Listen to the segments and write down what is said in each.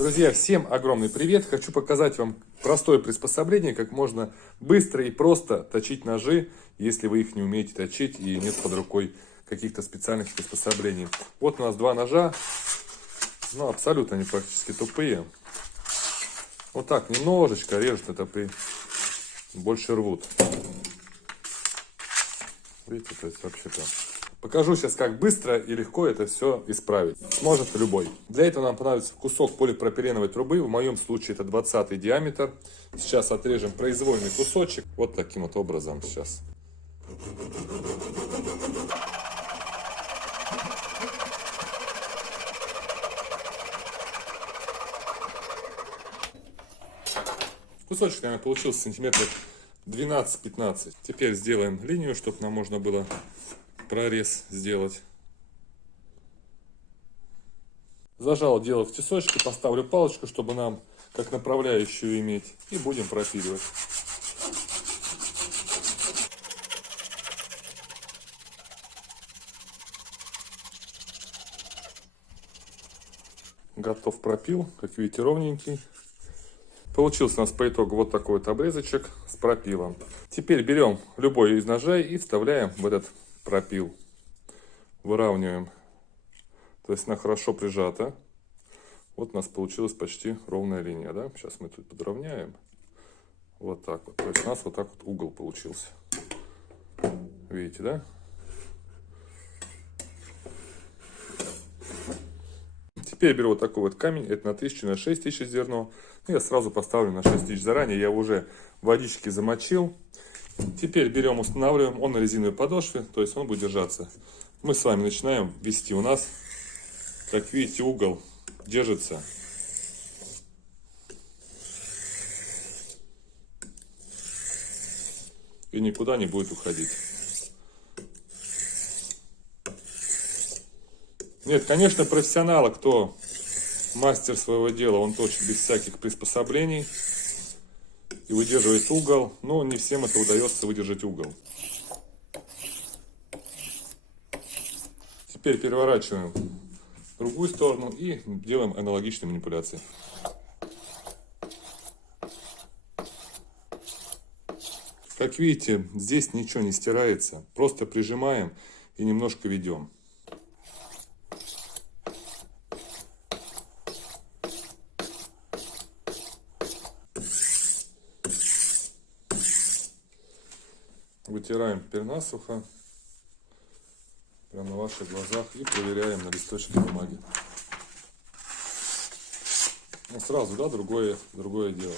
Друзья, всем огромный привет! Хочу показать вам простое приспособление, как можно быстро и просто точить ножи, если вы их не умеете точить и нет под рукой каких-то специальных приспособлений. Вот у нас два ножа, но абсолютно они практически тупые. Вот так немножечко режут, это больше рвут. Видите, то есть вообще-то. Покажу сейчас, как быстро и легко это все исправить. Сможет любой. Для этого нам понадобится кусок полипропиленовой трубы. В моем случае это 20-й диаметр. Сейчас отрежем произвольный кусочек. Вот таким вот образом сейчас. Кусочек, наверное, получился сантиметров 12-15. Теперь сделаем линию, чтобы нам можно было прорез сделать. Зажал дело в тесочке, поставлю палочку, чтобы нам как направляющую иметь, и будем пропиливать. Готов пропил, как видите, ровненький. Получился у нас по итогу вот такой вот обрезочек с пропилом. Теперь берем любой из ножей и вставляем в этот пропил. Выравниваем. То есть она хорошо прижата. Вот у нас получилась почти ровная линия. Да? Сейчас мы тут подровняем. Вот так вот. То есть у нас вот так вот угол получился. Видите, да? Теперь беру вот такой вот камень. Это на 1000, на 6000 зерно. Я сразу поставлю на 6000 заранее. Я уже водички замочил. Теперь берем, устанавливаем. Он на резиновой подошве. То есть он будет держаться. Мы с вами начинаем вести. У нас, как видите, угол держится. И никуда не будет уходить. Нет, конечно, профессионалы, кто мастер своего дела, он точит без всяких приспособлений и выдерживает угол. Но не всем это удается выдержать угол. Теперь переворачиваем в другую сторону и делаем аналогичные манипуляции. Как видите, здесь ничего не стирается. Просто прижимаем и немножко ведем. Вытираем теперь насухо. Прямо на ваших глазах. И проверяем на листочке бумаги. Ну, сразу, да, другое дело.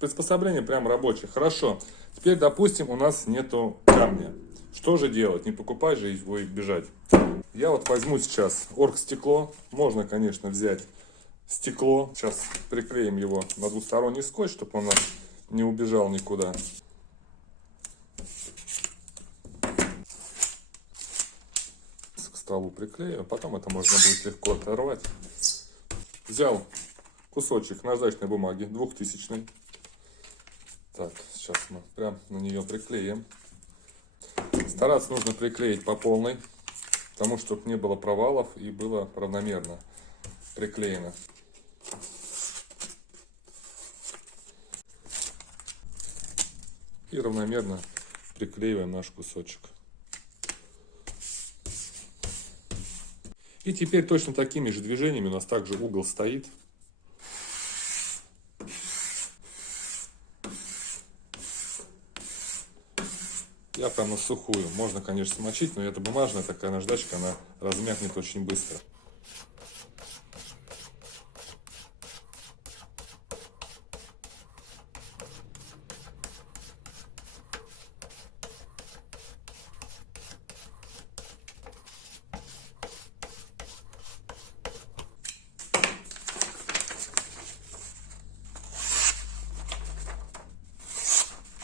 Приспособление прям рабочее. Хорошо. Теперь, допустим, у нас нету камня. Что же делать? Не покупать же его и бежать. Я вот возьму сейчас оргстекло. Можно, конечно, взять стекло. Сейчас приклеим его на двусторонний скотч, чтобы он не убежал никуда. К столу приклею. Потом это можно будет легко оторвать. Взял кусочек наждачной бумаги 2000-й. Так, сейчас мы прям на нее приклеим. Стараться нужно приклеить по полной, потому что чтобы не было провалов и было равномерно приклеено. И равномерно приклеиваем наш кусочек. И теперь точно такими же движениями у нас также угол стоит. Я прям на сухую. Можно, конечно, смочить, но это бумажная такая наждачка, она размякнет очень быстро.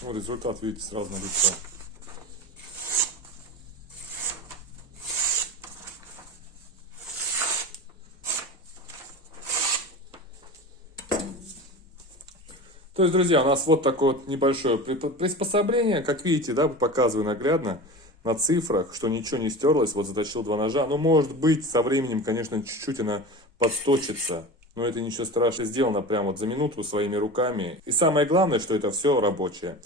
Ну, результат видите сразу на лицо. То есть, друзья, у нас вот такое вот небольшое приспособление. Как видите, да, показываю наглядно на цифрах, что ничего не стерлось. Вот заточил 2 ножа. Но может быть со временем, конечно, чуть-чуть она подсточится. Но это ничего страшного. Сделано прямо вот за минуту своими руками. И самое главное, что это все рабочее.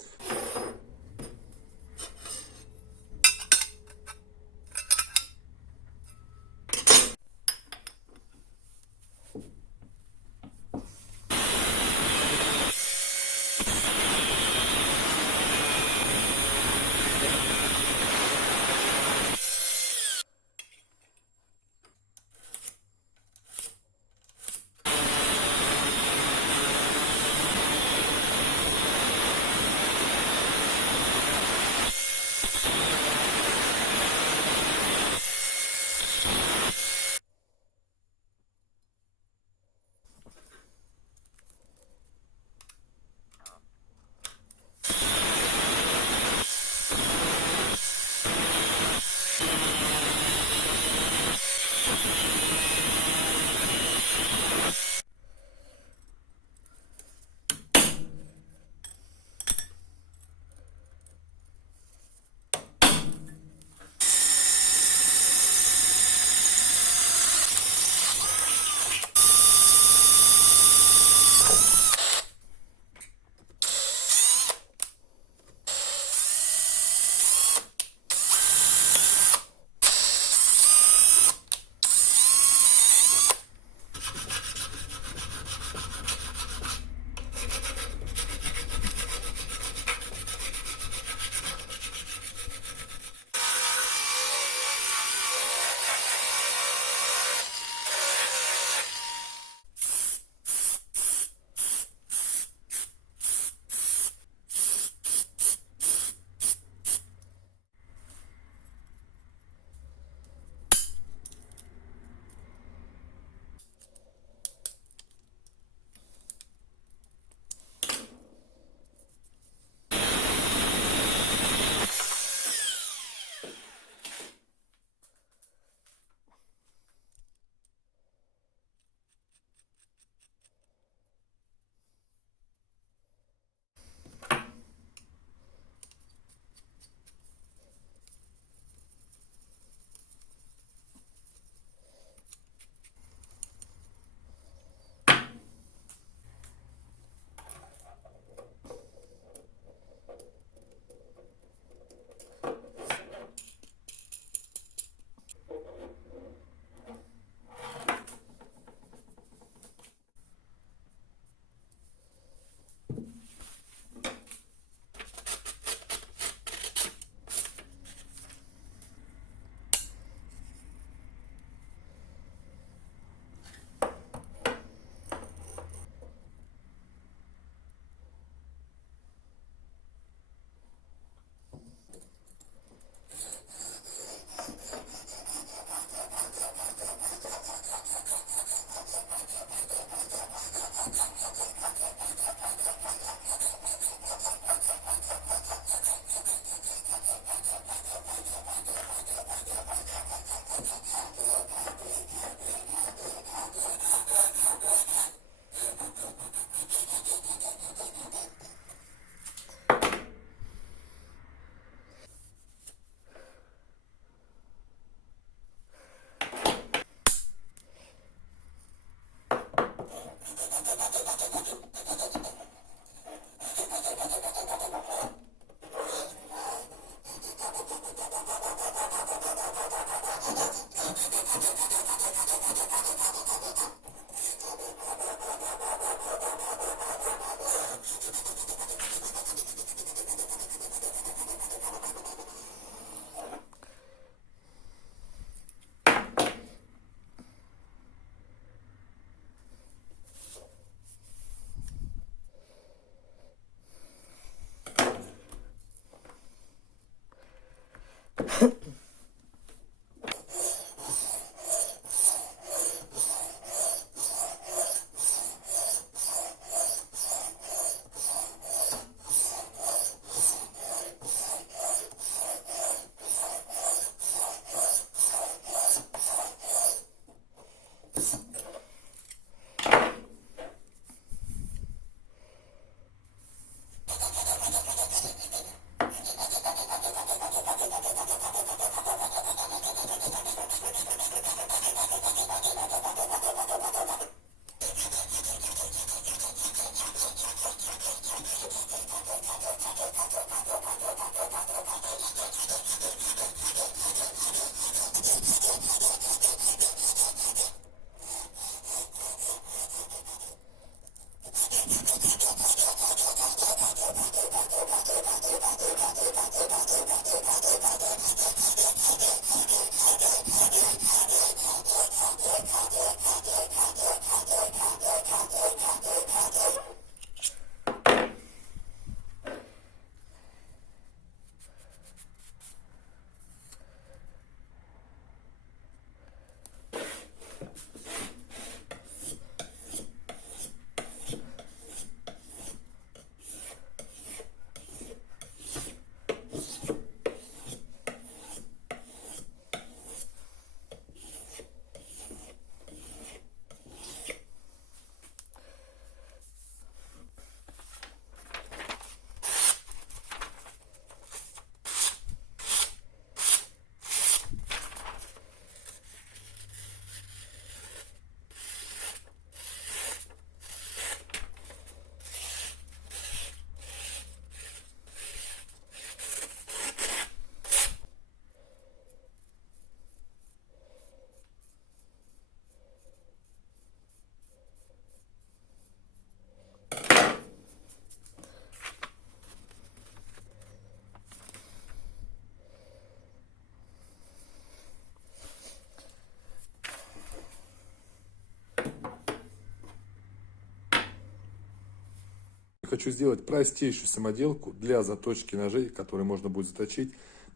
хочу сделать простейшую самоделку для заточки ножей, которые можно будет заточить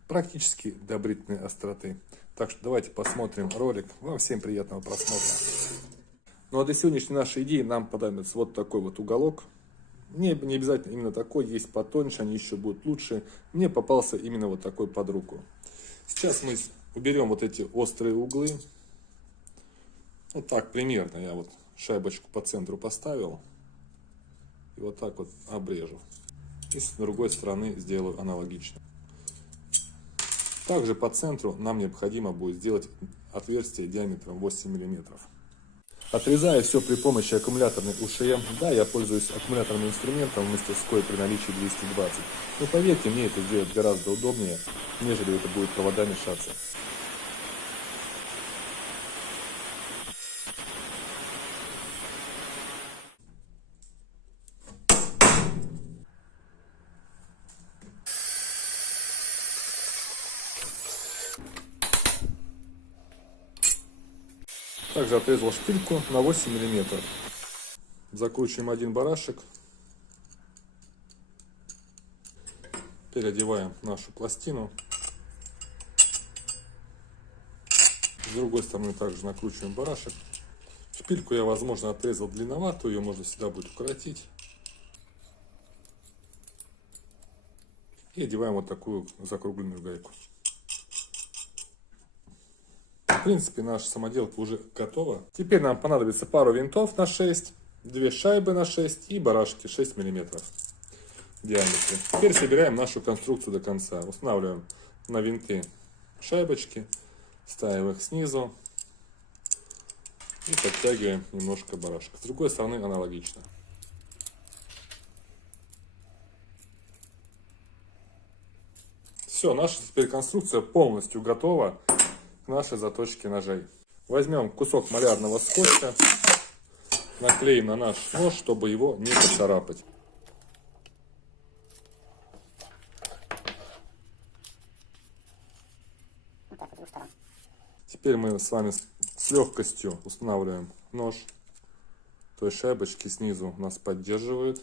практически до бритвенной остроты. Так что давайте посмотрим ролик. Вам всем приятного просмотра. Ну а для сегодняшней нашей идеи нам понадобится вот такой вот уголок. Не обязательно именно такой, есть потоньше, они еще будут лучше. Мне попался именно вот такой под руку. Сейчас мы уберем вот эти острые углы. Вот так примерно я вот шайбочку по центру поставил. И вот так вот обрежу. И с другой стороны сделаю аналогично. Также по центру нам необходимо будет сделать отверстие диаметром 8 мм. Отрезаю все при помощи аккумуляторной УШМ. Да, я пользуюсь аккумуляторным инструментом в мастерской при наличии 220. Но поверьте, мне это сделать гораздо удобнее, нежели это будет провода мешаться. Также отрезал шпильку на 8 мм. Закручиваем один барашек. Теперь одеваем нашу пластину. С другой стороны также накручиваем барашек. Шпильку я, возможно, отрезал длинноватую, ее можно всегда будет укоротить. И одеваем вот такую закругленную гайку. В принципе, наша самоделка уже готова. Теперь нам понадобится пару винтов на 6, 2 шайбы на 6 и барашки 6 мм в диаметре. Теперь собираем нашу конструкцию до конца. Устанавливаем на винты шайбочки, ставим их снизу и подтягиваем немножко барашка. С другой стороны аналогично. Все, наша теперь конструкция полностью готова к нашей заточке ножей. Возьмем кусок малярного скотча, наклеим на наш нож, чтобы его не поцарапать. Теперь мы с вами с легкостью устанавливаем нож. То есть шайбочки снизу нас поддерживают.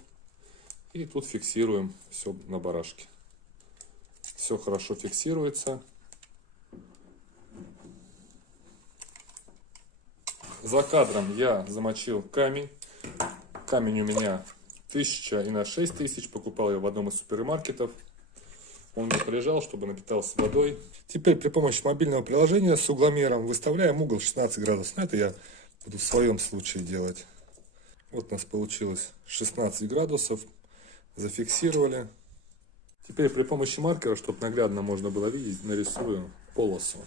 И тут фиксируем все на барашке. Все хорошо фиксируется. За кадром я замочил камень. Камень у меня 1000 и на 6000. Покупал я в одном из супермаркетов. Он мне полежал, чтобы напитался водой. Теперь при помощи мобильного приложения с угломером выставляем угол 16 градусов. Это я буду в своем случае делать. Вот у нас получилось 16 градусов. Зафиксировали. Теперь при помощи маркера, чтобы наглядно можно было видеть, нарисую полосу.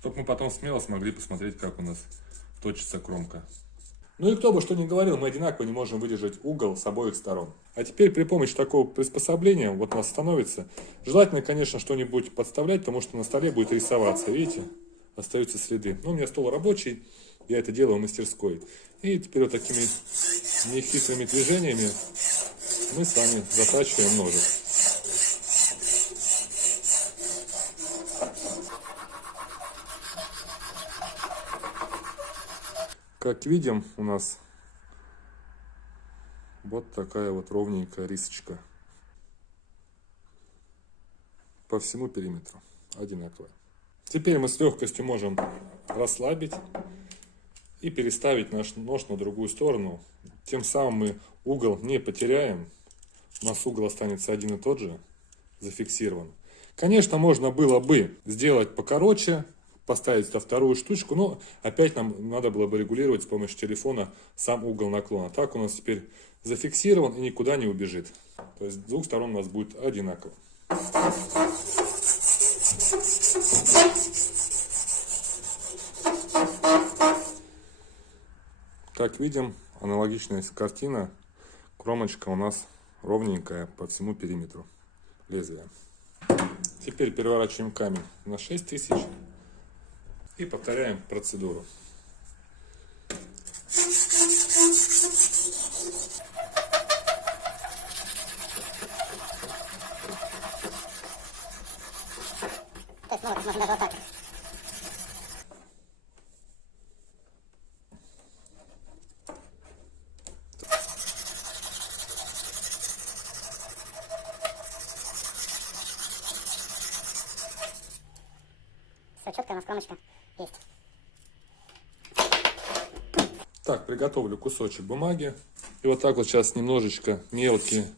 Чтобы мы потом смело смогли посмотреть, как у нас точится кромка. Ну и кто бы что ни говорил, мы одинаково не можем выдержать угол с обоих сторон. А теперь при помощи такого приспособления, вот у нас становится, желательно, конечно, что-нибудь подставлять, потому что на столе будет рисоваться, видите, остаются следы. Но у меня стол рабочий, я это делаю в мастерской. И теперь вот такими нехитрыми движениями мы с вами затачиваем ножик. Как видим, у нас вот такая вот ровненькая рисочка по всему периметру, одинаковая. Теперь мы с легкостью можем расслабить и переставить наш нож на другую сторону. Тем самым мы угол не потеряем, у нас угол останется один и тот же, зафиксирован. Конечно, можно было бы сделать покороче, поставить сюда вторую штучку, но опять нам надо было бы регулировать с помощью телефона сам угол наклона. Так у нас теперь зафиксирован и никуда не убежит. То есть с двух сторон у нас будет одинаково. Как видим, аналогичная картина. Кромочка у нас ровненькая по всему периметру лезвия. Теперь переворачиваем камень на 6000. И повторяем процедуру. Все, четкая у нас кромочка есть. Так, приготовлю кусочек бумаги. И вот так вот сейчас немножечко мелкие.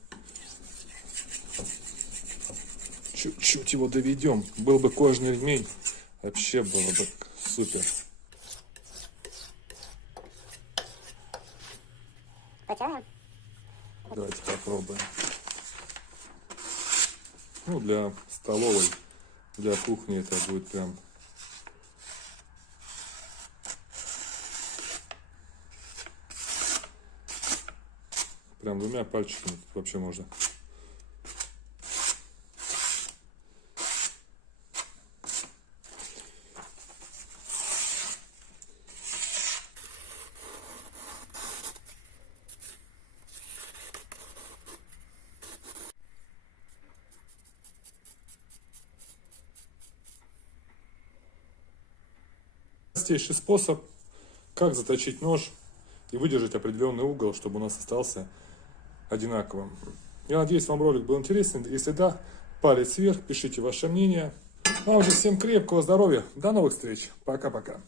Чуть-чуть его доведем. Был бы кожаный ремень, вообще было бы супер. Потянем? Давайте попробуем. Ну, для столовой, для кухни это будет прям... Прям двумя пальчиками вообще можно. Простейший способ, как заточить нож и выдержать определенный угол, чтобы у нас остался одинаковым. Я надеюсь, вам ролик был интересен. Если да, палец вверх, пишите ваше мнение. А уже всем крепкого здоровья. До новых встреч. Пока-пока.